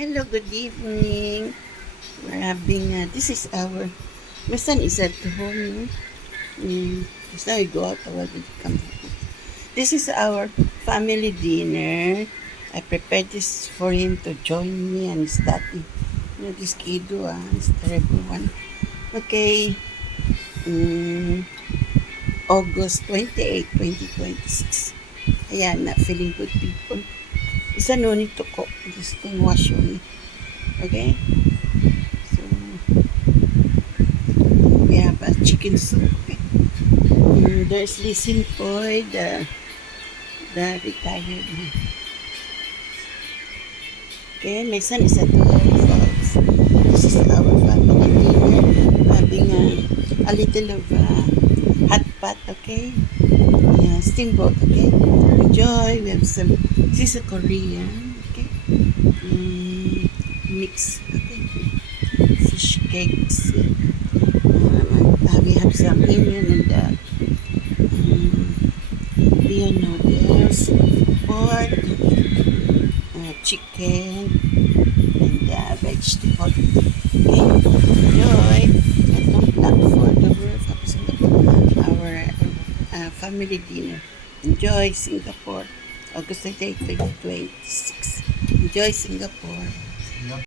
Hello, good evening. We're having, this is our, my son is at home. Just now he go out, while we come home. This is our family dinner. I prepared this for him to join me and study. You know, this kiddo, is terrible one. Okay, um, August 28, 2026. Ayan na, feeling good people. Isa no need to cook this thing, wash only. Okay? So, we have a chicken soup. Okay? There's Lisin Poy, the retired. Okay, my son is at home, folks. This is our family dinner. Having a little of hot pot, okay? Yeah, steamboat, okay? Enjoy. We have some, this is a Korean, okay? Mix, okay? Fish cakes. We have some onion and beer noodles, pork, chicken, and vegetable. Okay, enjoy. At don't look for the roof of Singapore, our family dinner. Enjoy Singapore, August 8, 2026. Enjoy Singapore.